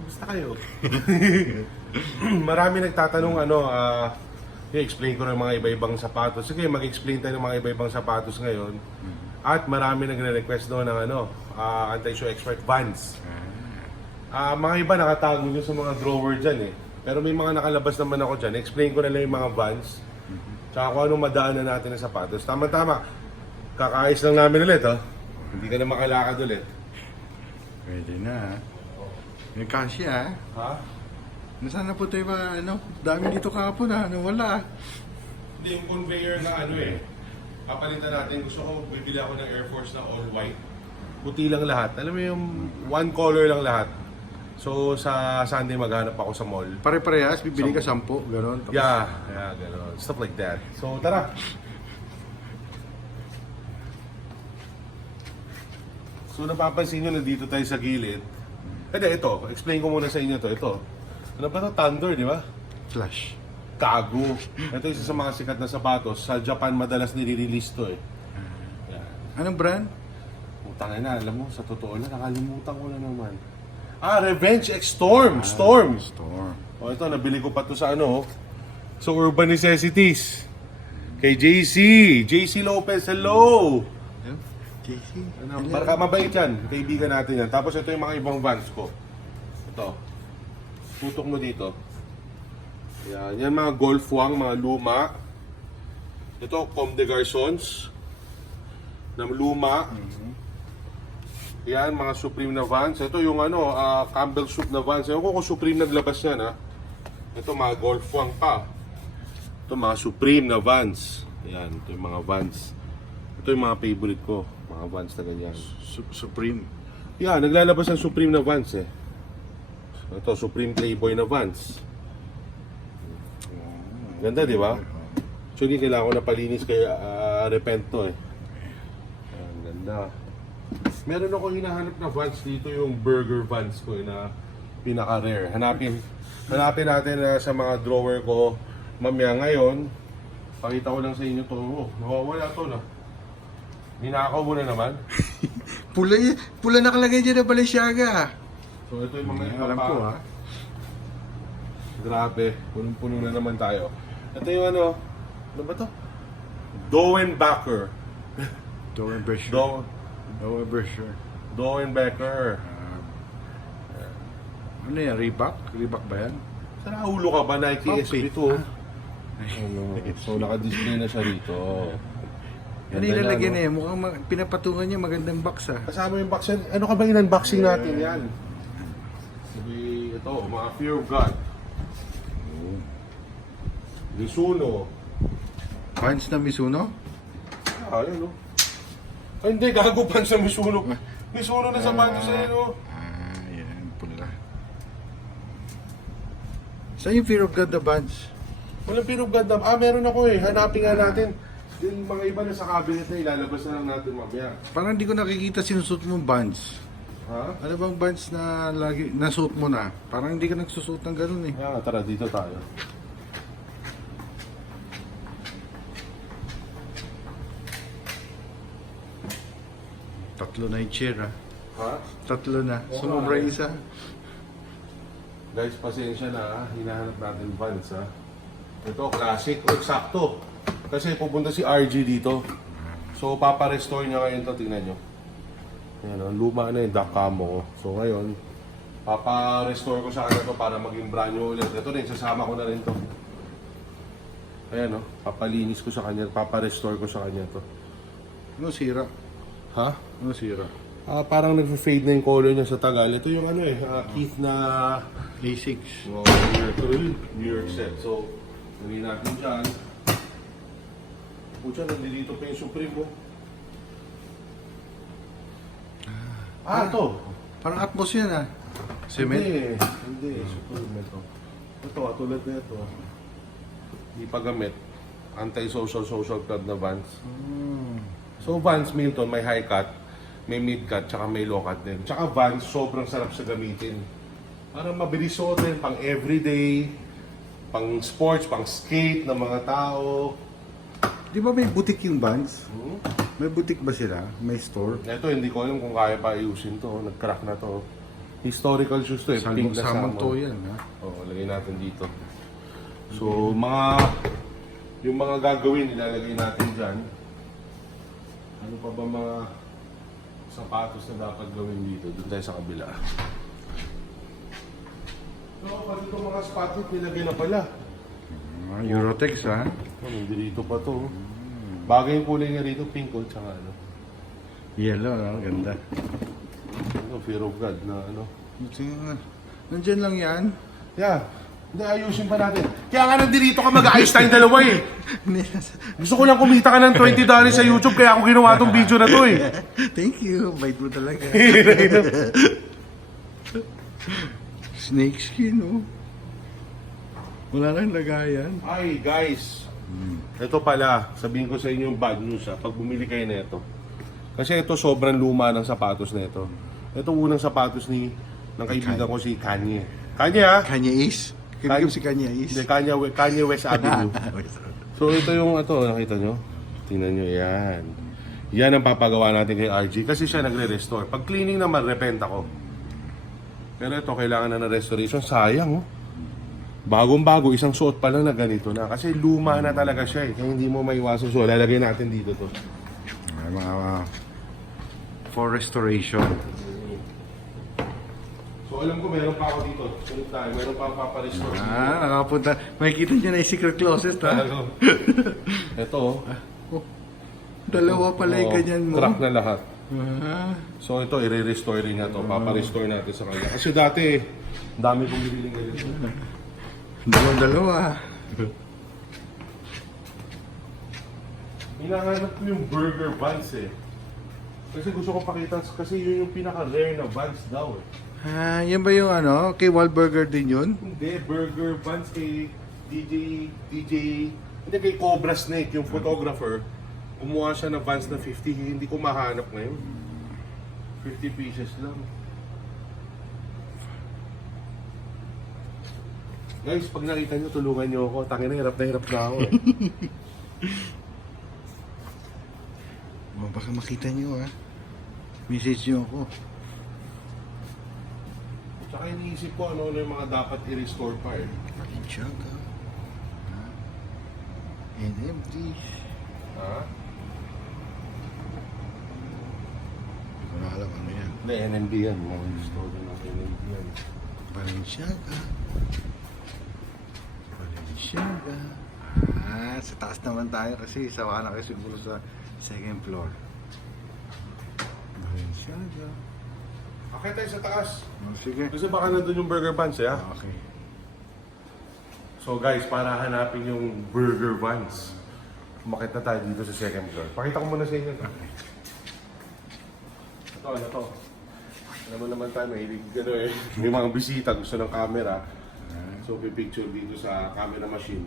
Kamusta kayo? Marami nagtatanong i-explain ko ng mga iba-ibang sapatos. Sige, mag-explain tayo ng mga iba-ibang sapatos ngayon. At marami nagre-request doon ng anti-shoe expert Vans. Mga iba nakatago nyo sa mga drawer dyan eh. Pero may mga nakalabas naman ako dyan. Explain ko na lang yung mga Vans. Tsaka kung anong madaanan natin ng sapatos. Tama-tama. Kakaayos lang namin ulit, oh. Hindi ka na makalakad ulit. Pwede na. May kasya, Ha? Nasaan na po tayo ba, dami dito kahapon nawala. Hindi yung conveyor na papalitan natin. Gusto ko, bibili ako ng Air Force na all white. Puti lang lahat. Alam mo yung one color lang lahat. So sa Sunday maghanap ako sa mall. Pare-parehas, bibili ka 10, gano'n. Yeah, gano'n. Stuff like that. So tara. So napapansin nyo, nandito tayo sa gilid. Ito, explain ko muna sa inyo to. Ito. Ano ba ito? Thunder, di ba? Flash. Kago. Ito isa sa mga sikat na sapatos. Sa Japan madalas nire-release to eh. Yeah. Anong brand? Utang na, alam mo, sa totoo lang, nakalimutan ko na naman. Revenge X Storm! Storm! O ito, nabili ko pa to sa so Urban Necessities. Kay JC! JC Lopez, hello! JC. Barka, mabait yan. Kaibigan natin yan. Tapos ito yung mga ibang Vans ko. Ito. Tutok mo dito. Yan mga Golf Wang, mga luma. Ito, Comme des Garçons. Na luma. Yan, mga Supreme na Vans. Ito yung Campbell Soup na Vans. Ewan ko kung Supreme naglabas yan, ha. Ito, mga Golf Wang pa. Ito, mga Supreme na Vans. Yan, ito yung mga Vans. Ito yung mga favorite ko. Mga Vans na ganyan. Supreme. Yan, naglalabas ng Supreme na Vans eh. Ito, Supreme Playboy na Vans. Ganda, di ba? Actually, kailangan ko na palinis kaya repent to eh. Ayan, ganda. Meron ako hinahanap na Vans dito, yung Burger Vans ko na pinaka-rare. Hanapin natin sa mga drawer ko mamaya. Ngayon, pakita ko lang sa inyo to. Nawawala to na. Ninakaw mo na naman. Pula nakalagay dyan na Balenciaga. So ito yung mga Alam ko, ha. Grabe, punong-puno na naman tayo. Ito yung ano ba to? Doenbacher. Doenbacher. Doenbacher. Ano yan? Reebok? Reebok ba yan? Sa nahulog ka ba? Nike Puppet. SB2? So naka-display na siya rito. Ano ilalagyan na yan? Mukhang pinapatungan niya magandang box, Kasama yung box yan. Ano ka ba in-unboxing natin yan? Sabi, ito, mga Fear of God. Mizuno. Pants na Mizuno? Ayun, no? Ay, hindi, gago pa sa Mizuno. Mizuno na sapatos sa no? Yan, pula. Saan yung Fear of God na bands? Walang Fear of God na. Meron ako eh. Hanapin nga natin. Yung mga iba na sa cabinet na ilalabas na lang natin mamaya. Parang hindi ko nakikita sinusuot mong bands. Ha? Ano bang bands na lagi nasuot mo na? Parang hindi ka nagsusuot ng ganun eh. Kaya tara, dito tayo. Tatlo na yung chair Ha? Tatlo na. Sumubra isa. Guys, pasensya na ha. Hinahanap natin Vans ha. Ito, classic. O, eksakto. Kasi pupunta si RG dito. So, paparestore niya ngayon to. Tingnan nyo. Ayan, luma na yung duck camo ko. So, ngayon, paparestore ko sa kanya to para maging brand new ulit. Ito rin, sasama ko na rin to. Ayan, no? Papalinis ko sa kanya. Paparestore ko sa kanya to. Ano sira? Ha? Ano sira? Parang nag-fade na yung color niya sa tagal. Ito yung Keith na A6. New York set. So, naging natin dyan. Pucha, nandito pa yung Supreme mo. Ito. Parang Atmos yan Cement? Hindi. Supreme ito. Ito, tulad na ito. Hindi pa gamit. Anti-social club na Vans. So Vans Milton, may high cut, may mid cut, tsaka may low cut din. Tsaka Vans, sobrang sarap sa gamitin. Parang mabilis suotin, pang everyday, pang sports, pang skate ng mga tao. Di ba may boutique yung bands? May boutique ba sila? May store? Ito, hindi ko alam kung kaya pa ayusin to. Nag-crack na to. Historical shoes to eh. Pink na Salmon to salmon. yan, ha? Oo, lagay natin dito. So, yung mga gagawin, ilalagay natin dyan. Ano pa ba mga sapatos na dapat gawin dito? Doon tayo sa kabila. So, pati itong mga sapatos, nilagay na pala. Eurotex, ha? Hindi dito pa to. Bagay yung kulay niya rito, pink o tsaka ano. Yellow, no? Ganda. Ano, fear of God na ano. Tingnan. Nandyan lang yan. Yeah. Hindi, ayusin pa natin. Kaya nga nandito ka mag-aayos tayong dalawa eh. Gusto ko lang kumita ka ng $20 sa YouTube kaya ako ginawa tong video na to eh. Thank you. Bait mo talaga. Snake skin, oh. Wala nang lagayan. Ay guys, ito pala, sabihin ko sa inyo yung bad news ha, pag bumili kayo na ito. Kasi ito sobrang luma ng sapatos na ito. Ito unang sapatos ng kaibigan ko si Kanye. Kanye ha? Kanye East. Kaibigan si Kanye East. Hindi, Kanye West Avenue. So ito yung nakita nyo? Tingnan nyo yan. Yan ang papagawa natin kay RG kasi siya nagre-restore. Pag cleaning naman, repent ako. Pero ito, kailangan na ng restoration. Sayang oh. Bagong-bago, isang suot pa lang na ganito na. Kasi luma na talaga siya eh. Kaya hindi mo maiwasan. So, lalagay natin dito to. Ay, mga for restoration. So, alam ko meron pa ako dito. Sunod tayo. Meron pa ako paparestore. Nakapunta. Makikita niyo na yung secret closet, ha? Ano? Ito oh. Oh, dalawa pala yung ganyan mo. Crack na lahat. Ah, So, ito, i-restore rin na to. Paparestore natin sa kanya. Kasi dati, dami kong bibiling ganito. dalawa. Hinahanap ko yung burger buns eh. Kasi gusto ko pakita, kasi yun yung pinaka-rare na buns daw eh. Yan ba yung kay Wahlburger din yun? Hindi, burger buns kay hindi kay Cobra Snake, yung photographer. Kumuha siya ng buns na 50, hindi ko mahanap ngayon. 50 pieces lang. Guys, pag nakita nyo, tulungan nyo ako. Tangina, hirap na ako eh. Baka makita niyo, ha? Message niyo ako. Tsaka iniisip ko ano yung mga dapat i-restore pa eh. Balenciaga. NMTs. Ha? Hindi ko na alam ano yan. Hindi, NMB yan. Mga restore din ng NMB yan. Balenciaga. Balenciaga. Sa taas naman tayo kasi sawa na kayo siguro sa second floor. Balenciaga. Okay tayo sa taas. Oh, sige. Kasi baka nandun yung burger buns eh ha? Okay. So guys, para hanapin yung burger buns, umakit na tayo dito sa second floor. Pakita ko muna sa inyo. Ano to? Alam mo naman tayo, may mga bisita, gusto ng camera. So, pipicture dito sa camera machine.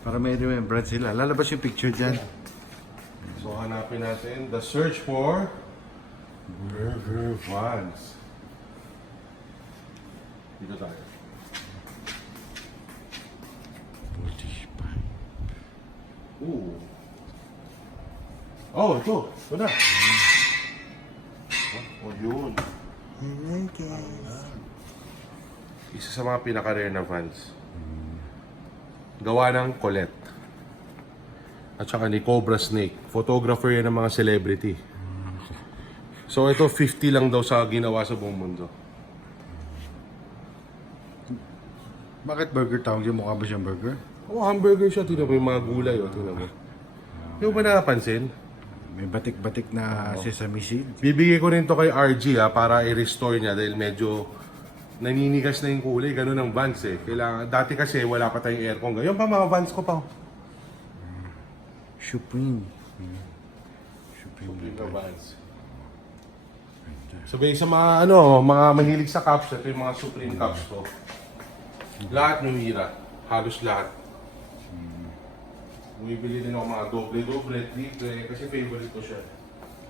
Para may remembrance sila. Lalabas yung picture dyan. So, hanapin natin the search for burger buns. Dito tayo. Ooh. Oh, ito. Ito na. Oh, yun. Isa sa mga pinaka-rare na Vans. Gawa ng Colette. At saka ni Cobra Snake. Photographer yan ng mga celebrity. So ito 50 lang daw sa ginawa sa buong mundo. Bakit burger tawag yung mukha ba siyang burger? Oh, hamburger siya. Tingnan mo yung mga gulay. Oh, tingnan mo. Hindi mo ba nakapansin? May batik-batik na sesame seed. Bibigay ko rin to kay RG para i-restore niya dahil medyo naninigas na yung kulay. Ganun ang Vans eh. Kailangan, dati kasi wala pa tayong aircon. Ngayon pa mga Vans ko pa. Supreme. Supreme. Supreme na Vans. Sabi sa mga mga mahilig sa cups, ito yung mga Supreme cups ko. Lahat ng hira. Halos lahat. Bumibili din ako mga doble, triple, kasi favorite ko siya.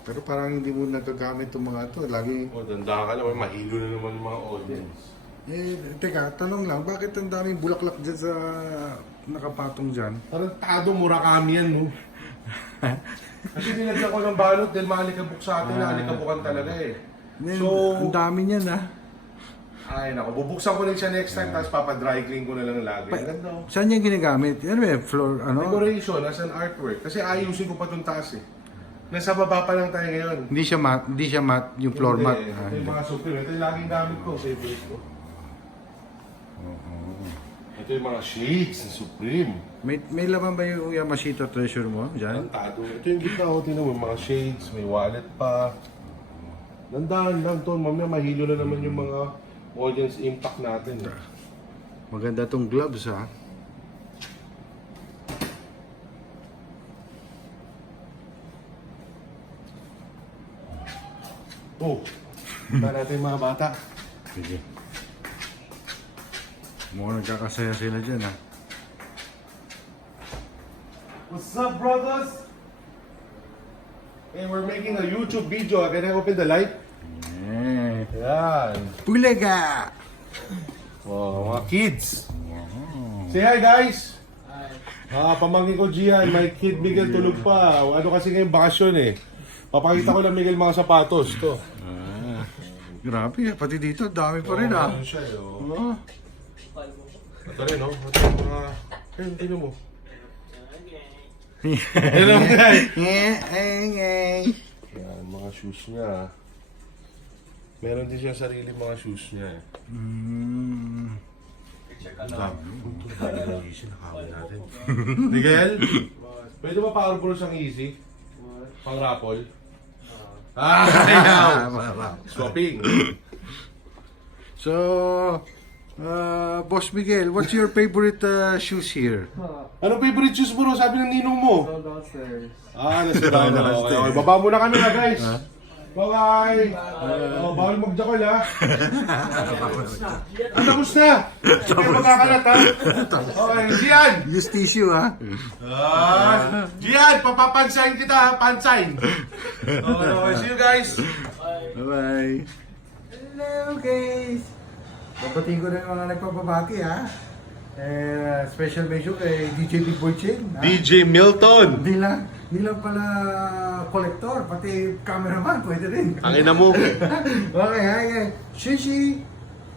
Pero parang hindi mo nagagamit itong mga ito. Lagi... O, danda ka naman, mahilo na naman yung mga audience. Teka, tanong lang, bakit ang daming bulaklak dyan sa nakapatong dyan? Tarantado, Murakami yan, no? Kasi nilagyan ko ng balot dahil maalikabok sa atin, naalikabukan talaga eh. So, ang dami niyan, ha? Ay, naku. Bubuksan ko rin siya next time, tapos papadry clean ko na lang lagi. Ang ganda. Oh. Saan yung ginagamit? Ano eh, floor, ano? Decoration as an artwork. Kasi ayusin ko pa itong taas eh. Nasa baba pa lang tayo ngayon. Hindi siya mat, yung floor mat. Ito yung mga Supreme. Ito yung laging gamit ko, favorite ko. Ito yung mga shades ng Supreme. May laman ba yung Yamashita treasure mo dyan? Tantado. Ito yung gitna ko, tinan mo, mga shades, may wallet pa. Nandahan lang to, mamaya mahilo na naman yung mga audience impact natin. Eh. Maganda tong gloves ha. Oh, ba natin yung mga bata? Sige. Mukhang nagkakasaya sila dyan ha. What's up, brothers? Hey, we're making a YouTube video. Can I open the light? Yeah. Yan. Bulaga! Oh, mga kids. Say hi, guys. Hi. Pamangkin ko Gian, my kid Miguel tulog pa. Ano kasi ngayon bakasyon eh. Papakita ko lang Miguel mga sapatos. To. Grabe, pati dito, dami pa rin ha. Ano siya eh. Oh. Oh. Ito rin, oh. Ito yung mga... Ayun, tingnan mo. Hello, guys. Yan, mga shoes niya. Meron din siya sarili mga shoes niya eh. Miguel, pwede ba power bros ang easy? Pang rapol? Ayaw! Swapping. So, Boss Miguel, what's your favorite shoes here? Anong favorite shoes mo? Sabi ng ninong mo. Downstairs. Nasa down. Okay, baba muna kami na guys. Bye-bye! Bawal magjakol ha. Tapos na! Hindi magkakalat ha. Okay, Gian! Use tissue ha. Gian, papapansahin kita ha. Pansahin. Okay, see you guys. Bye-bye. Hello guys! Papatiin ko na yung mga nagpapabati ha. Special mention kay DJ Big Boy Chin. DJ Milton! Hindi lang pala collector, pati cameraman, pwede rin. Ang ina mo. Okay. Shishi,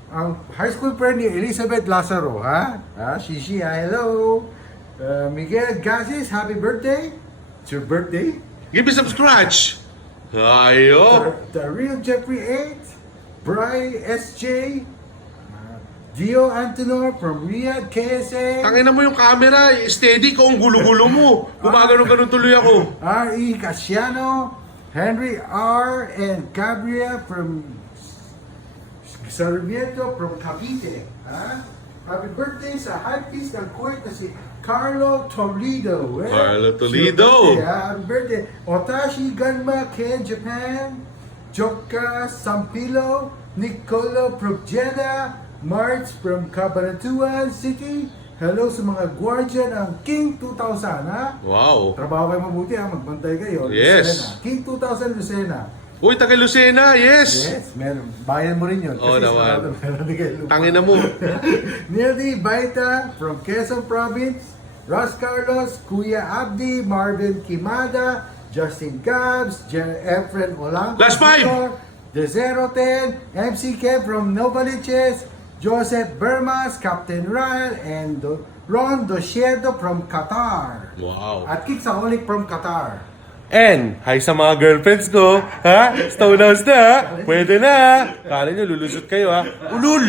ang high school friend ni Elizabeth Lazaro, ha? Shishi, hello. Miguel Gazis, happy birthday. It's your birthday. Give me some scratch. Ayo. The real Jeffrey 8, Bry SJ, Dio Antonor from Riyadh, KSA. Tangina mo yung camera, steady ko ang gulo-gulo mo. Gumagano-ganon tuloy ako. R.E. Casiano, Henry R. and Gabriel from Sarmiento from Cavite. Happy birthday sa high piece ng Kuwait na si Carlo Toledo. Carlo Toledo. Happy birthday. Otashi Ganma, Ken, Japan. Joka Sampilo, Nicolo from Jeddah. March from Cabanatuan City. Hello sa mga guardian ng King 2000, ha? Wow. Trabaho kayo mabuti, ha? Magbantay kayo. Yes. Lucena. King 2000 Lucena. Uy, taga Lucena, yes. Yes, meron. Bayan mo rin yun. Oo naman. Meron din kayo lupa. Tangina mo. Nildi Baita from Quezon Province. Ross Carlos, Kuya Abdi, Marvin Kimada, Justin Gabs, Efren Olanco. Last five. The 010, MC Kev from Novaliches, Joseph Bermas, Captain Ryle, and Ron Dosiedo from Qatar. Wow. At Kiksaholic from Qatar. And, hi sa mga girlfriends ko. Ha? Stone house na, ha? Pwede na, ha? Kala nyo, lulusot kayo, ha? Ulul!